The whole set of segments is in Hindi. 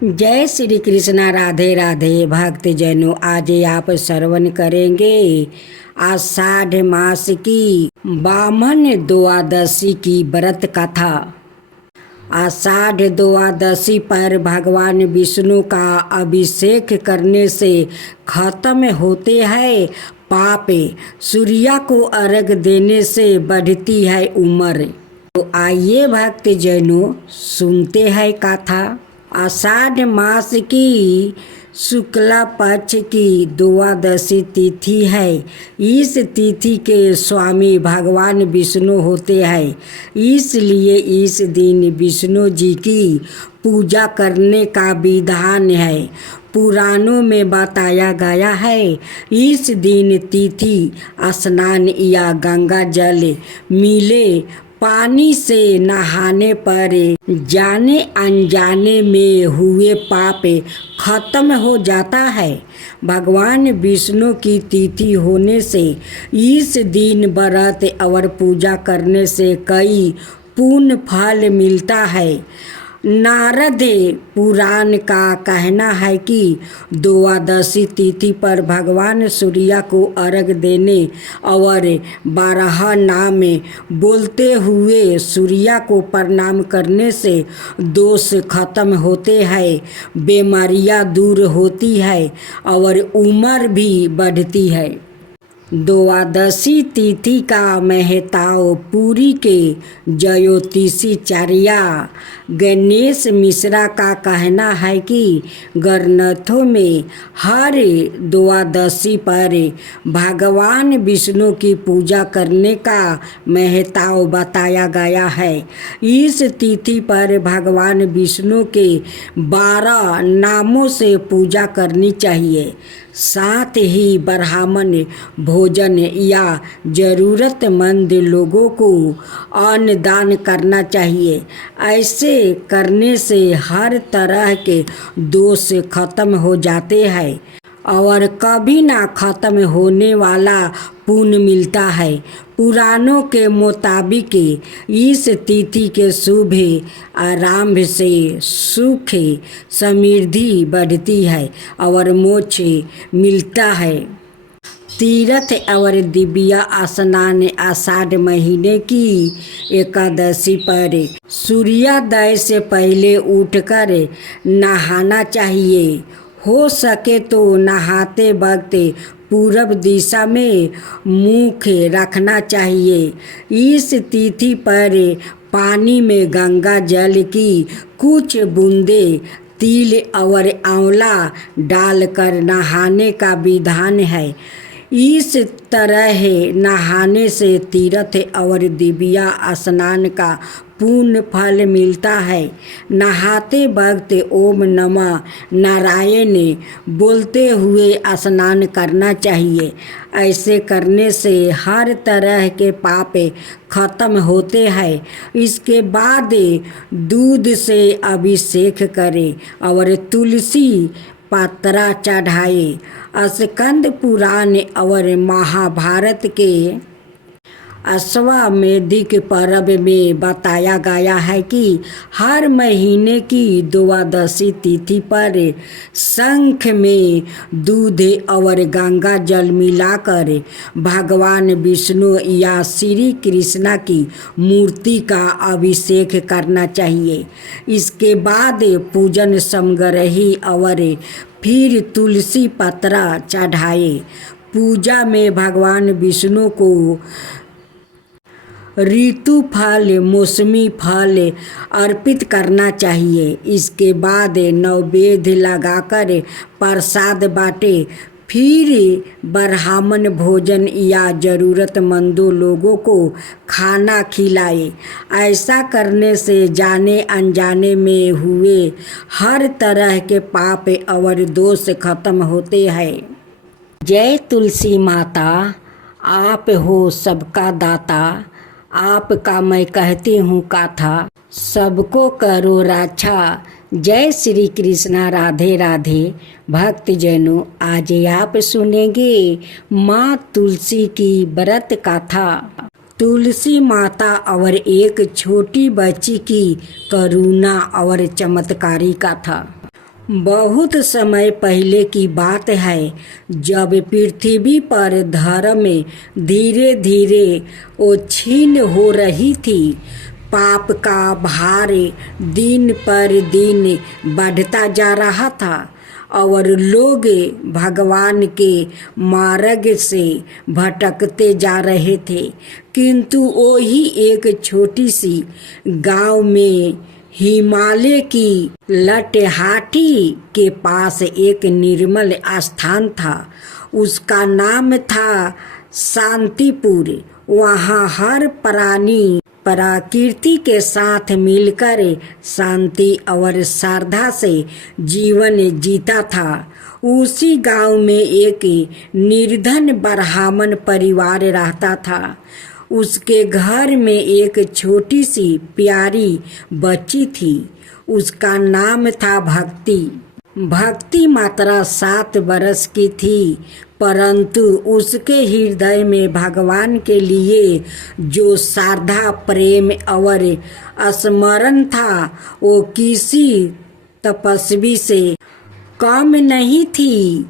जय श्री कृष्णा। राधे राधे भक्त जनों, आज आप श्रवण करेंगे आषाढ़ मास की बामन द्वादशी की व्रत कथा। आषाढ़ द्वादशी पर भगवान विष्णु का अभिषेक करने से खत्म होते हैं पाप। सूर्य को अर्घ देने से बढ़ती है उम्र। तो आइए भक्त जनों सुनते हैं कथा। आषाढ़ मास की शुक्ला पक्ष की द्वादशी तिथि है। इस तिथि के स्वामी भगवान विष्णु होते हैं, इसलिए इस दिन विष्णु जी की पूजा करने का विधान है। पुराणों में बताया गया है इस दिन तिथि स्नान या गंगा जल मिले पानी से नहाने पर जाने अनजाने में हुए पाप खत्म हो जाता है। भगवान विष्णु की तिथि होने से इस दिन व्रत और पूजा करने से कई पुण्य फल मिलता है। नारद पुराण का कहना है कि द्वादशी तिथि पर भगवान सूर्य को अर्घ देने और 12 नाम बोलते हुए सूर्य को प्रणाम करने से दोष खत्म होते हैं, बीमारियां दूर होती है और उम्र भी बढ़ती है। द्वादशी तिथि का महत्व पुरी के ज्योतिषाचार्य गणेश मिश्रा का कहना है कि ग्रंथों में हर द्वादशी पर भगवान विष्णु की पूजा करने का महत्व बताया गया है। इस तिथि पर भगवान विष्णु के 12 नामों से पूजा करनी चाहिए। साथ ही ब्राह्मण भोजन या ज़रूरतमंद लोगों को अन्नदान करना चाहिए। ऐसे करने से हर तरह के दोष खत्म हो जाते हैं और कभी ना खत्म होने वाला पुण्य मिलता है। पुराणों के मुताबिक इस तिथि के शुभ आरंभ से सुख समृद्धि बढ़ती है और मोक्ष मिलता है। तीर्थ और दिव्य स्नान आषाढ़ महीने की एकादशी पर सूर्योदय से पहले उठकर नहाना चाहिए। हो सके तो नहाते वक्त पूर्व दिशा में मुख रखना चाहिए। इस तिथि पर पानी में गंगा जल की कुछ बूंदें तिल और आंवला डालकर नहाने का विधान है। इस तरह नहाने से तीर्थ और दिव्य स्नान का पूर्ण फल मिलता है। नहाते वक्त ओम नमः नारायण बोलते हुए स्नान करना चाहिए। ऐसे करने से हर तरह के पाप खत्म होते हैं। इसके बाद दूध से अभिषेक करें और तुलसी पत्रा चढ़ाए। स्कंद पुराण और महाभारत के अश्वमेधिक पर्व में बताया गया है कि हर महीने की द्वादशी तिथि पर शंख में दूध और गंगा जल मिलाकर भगवान विष्णु या श्री कृष्ण की मूर्ति का अभिषेक करना चाहिए। इसके बाद पूजन समग्रही और फिर तुलसी पत्रा चढ़ाए। पूजा में भगवान विष्णु को ऋतु फल मौसमी फल अर्पित करना चाहिए। इसके बाद नैवेद्य लगाकर प्रसाद बांटे। फिर ब्राह्मण भोजन या ज़रूरतमंदों लोगों को खाना खिलाए। ऐसा करने से जाने अनजाने में हुए हर तरह के पाप और दोष खत्म होते हैं। जय तुलसी माता, आप हो सबका दाता, आपका मैं कहती हूँ कथा, सबको करो रक्षा। जय श्री कृष्णा। राधे राधे भक्त जनों, आज आप सुनेंगे माँ तुलसी की व्रत कथा। तुलसी माता और एक छोटी बच्ची की करुणा और चमत्कारी कथा। बहुत समय पहले की बात है, जब पृथ्वी पर धर्म धीरे धीरे क्षीण हो रही थी। पाप का भार दिन पर दिन बढ़ता जा रहा था और लोग भगवान के मार्ग से भटकते जा रहे थे। किंतु वही एक छोटी सी गांव में हिमालय की लटेहाटी के पास एक निर्मल स्थान था। उसका नाम था शांतिपुर। वहाँ हर प्राणी प्रकृति के साथ मिलकर शांति और श्रद्धा से जीवन जीता था। उसी गांव में एक निर्धन ब्राह्मण परिवार रहता था। उसके घर में एक छोटी सी प्यारी बच्ची थी। उसका नाम था भक्ति। भक्ति मात्र 7 वर्ष की थी, परंतु उसके हृदय में भगवान के लिए जो श्रद्धा, प्रेम और स्मरण था, वो किसी तपस्वी से कम नहीं थी।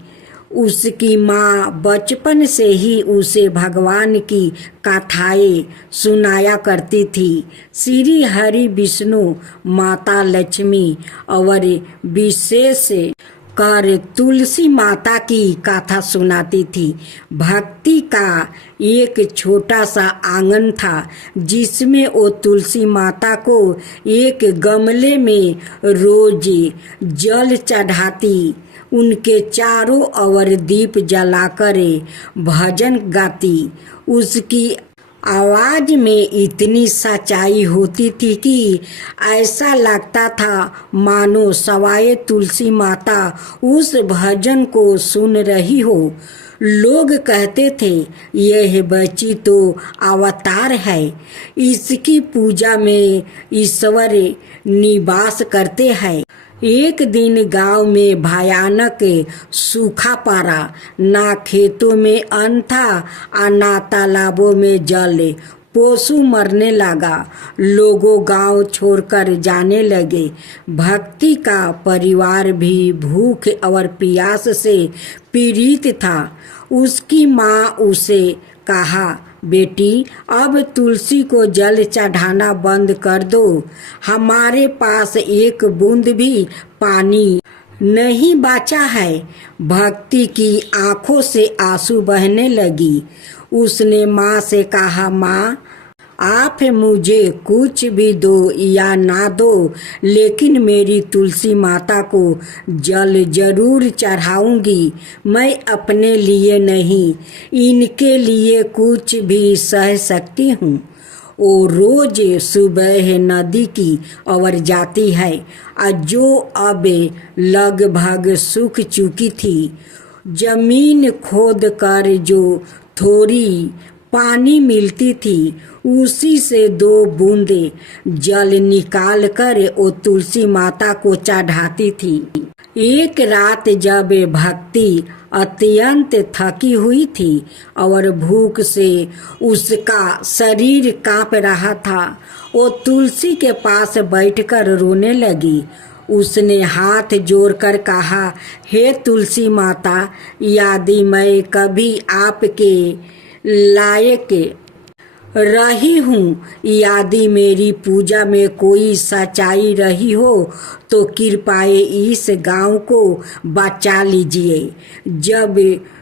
उसकी माँ बचपन से ही उसे भगवान की कथाएं सुनाया करती थी। श्री हरि, विष्णु, माता लक्ष्मी और विशेष कर तुलसी माता की कथा सुनाती थी। भक्ति का एक छोटा सा आंगन था, जिसमें वो तुलसी माता को एक गमले में रोज जल चढ़ाती, उनके चारों ओर दीप जलाकर भजन गाती। उसकी आवाज में इतनी सच्चाई होती थी कि ऐसा लगता था मानो सवाए तुलसी माता उस भजन को सुन रही हो। लोग कहते थे, यह बच्ची तो अवतार है, इसकी पूजा में ईश्वर निवास करते हैं। एक दिन गांव में भयानक सूखा पड़ा। ना खेतों में अन्न था और ना तालाबों में जल। पशु मरने लगा। लोगों गांव छोड़कर जाने लगे। भक्ति का परिवार भी भूख और प्यास से पीड़ित था। उसकी माँ उसे कहा, बेटी, अब तुलसी को जल चढ़ाना बंद कर दो। हमारे पास एक बूंद भी पानी नहीं बचा है। भक्ति की आंखों से आंसू बहने लगी। उसने माँ से कहा, माँ, आप मुझे कुछ भी दो या ना दो, लेकिन मेरी तुलसी माता को जल जरूर चढ़ाऊंगी। मैं अपने लिए नहीं, इनके लिए कुछ भी सह सकती हूँ। वो रोज सुबह नदी की ओर जाती है, और जो अब लगभग सूख चुकी थी। जमीन खोद कर जो थोड़ी पानी मिलती थी, उसी से 2 बूंदे जल निकाल कर वो तुलसी माता को चढ़ाती थी। एक रात जब भक्ति अत्यंत थकी हुई थी और भूख से उसका शरीर कांप रहा था, वो तुलसी के पास बैठकर रोने लगी। उसने हाथ जोड़कर कहा, हे तुलसी माता, यदि मैं कभी आपके लायक रही हूँ, यदि मेरी पूजा में कोई सच्चाई रही हो, तो कृपया इस गांव को बचा लीजिए। जब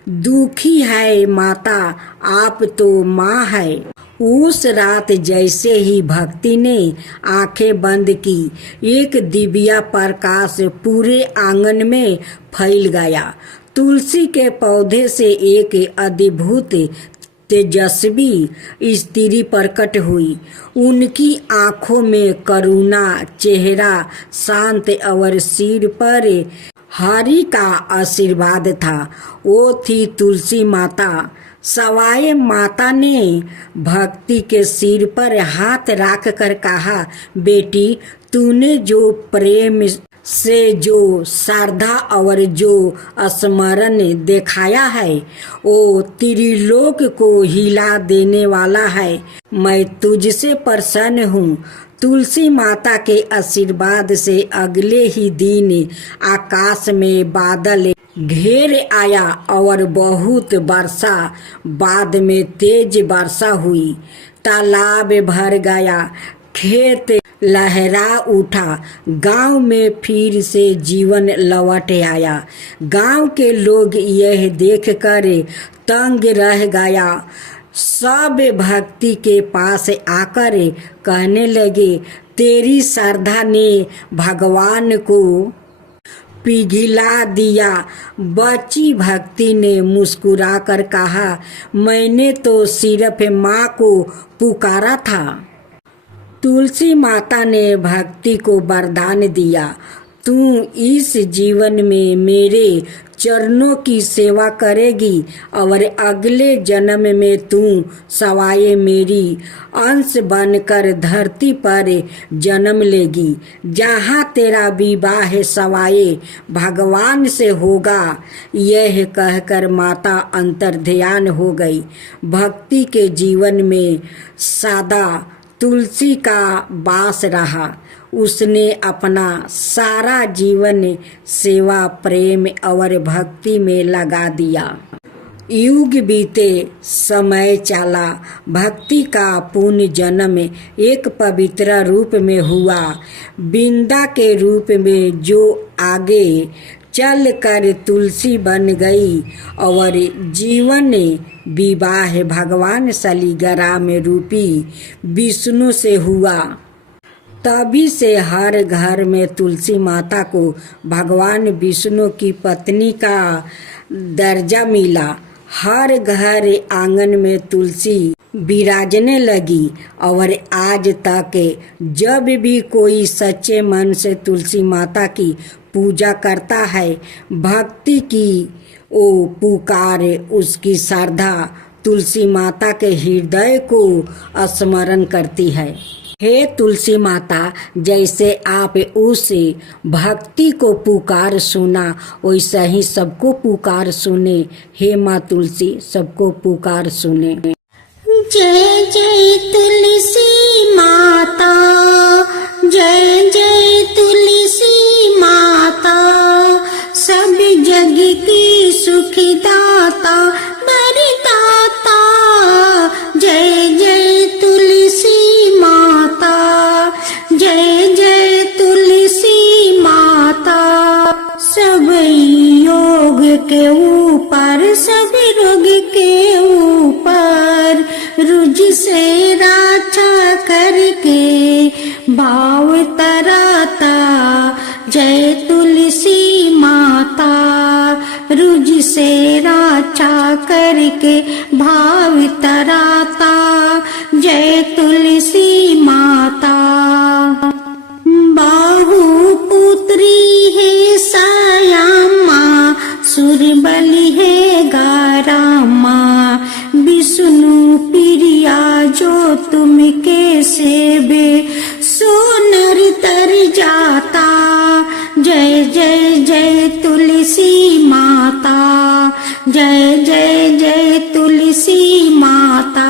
दुखी है माता, आप तो माँ है। उस रात जैसे ही भक्ति ने आंखें बंद की, एक दिव्या प्रकाश पूरे आंगन में फैल गया। तुलसी के पौधे से एक अद्भुत तेजस्वी स्त्री प्रकट हुई। उनकी आंखों में करुणा, चेहरा शांत और सिर पर हरि का आशीर्वाद था। वो थी तुलसी माता। सवाए माता ने भक्ति के सिर पर हाथ रख कर कहा, बेटी, तूने जो प्रेम से जो श्रद्धा और जो स्मरण दिखाया है वो त्रिलोक को हिला देने वाला है। मैं तुझसे प्रसन्न हूँ। तुलसी माता के आशीर्वाद से अगले ही दिन आकाश में बादल घेर आया और बहुत वर्षा बाद में तेज वर्षा हुई। तालाब भर गया, खेत लहरा उठा, गांव में फिर से जीवन लौट आया। गांव के लोग यह देखकर तंग रह गया। सब भक्ति के पास आकर कहने लगे, तेरी श्रद्धा ने भगवान को पिघला दिया। बच्ची भक्ति ने मुस्कुराकर कहा, मैंने तो सिर्फ माँ को पुकारा था। तुलसी माता ने भक्ति को वरदान दिया, तू इस जीवन में मेरे चरणों की सेवा करेगी और अगले जन्म में तू सवाए मेरी अंश बनकर धरती पर जन्म लेगी, जहाँ तेरा विवाह सवाए भगवान से होगा। यह कहकर माता अंतर्ध्यान हो गई। भक्ति के जीवन में सदा तुलसी का वास रहा। उसने अपना सारा जीवन सेवा, प्रेम और भक्ति में लगा दिया। युग बीते, समय चला, भक्ति का पुण्य जन्म एक पवित्र रूप में हुआ। बिंदा के रूप में जो आगे चल कर तुलसी बन गई और जीवन विवाह भगवान शालिग्राम रूपी विष्णु से हुआ। तभी से हर घर में तुलसी माता को भगवान विष्णु की पत्नी का दर्जा मिला। हर घर आंगन में तुलसी विराजने लगी और आज तक जब भी कोई सच्चे मन से तुलसी माता की पूजा करता है, भक्ति की ओ पुकार, उसकी श्रद्धा तुलसी माता के हृदय को स्मरण करती है। हे तुलसी माता, जैसे आप उस भक्ति को पुकार सुना, वैसा ही सबको पुकार सुने। हे माँ तुलसी, सबको पुकार सुने। जय जय तुलसी माता, जय जय तुलसी माता, सब जग की सुखदाता वरदाता। जय जय तुलसी माता, जय जय तुलसी माता। सब योग के ऊपर, सब रोग के ऊपर, रुझ से रक्षा करके भाव तराता। जय तुलसी माता, रुझ से रक्षा करके भाव तराता। जय तुलसी माता। बाहु पुत्री है सयामा, सुरबली है गारामा। विष्णु प्रिया जो तुम के सेवे, सोनर तर जाता। जय जय जय तुलसी माता, जय जय जय तुलसी माता।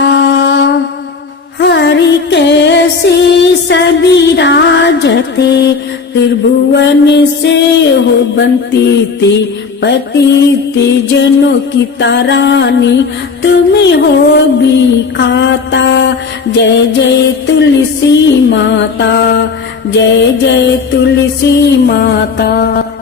हरि कैसे सभी राजते, त्रिभुवन से हो बनती थी। पति जनों की तारानी, तुम्हें हो भी खाता। जय जय तुलसी माता, जय जय तुलसी माता।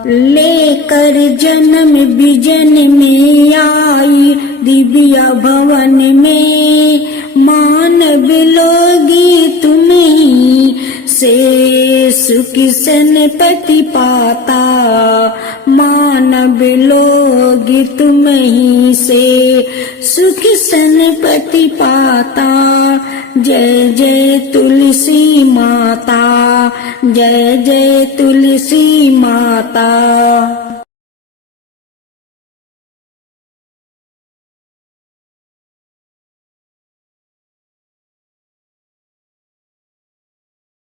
लेकर जन्म विजन में आई, दिव्य भवन में मानव लोगी तुम्हीं से सुख सनपति पाता। मानव लोग तुम्हीं से सुख सनपति पाता। जय जय तुलसी माता, जय जय तुलसी माता।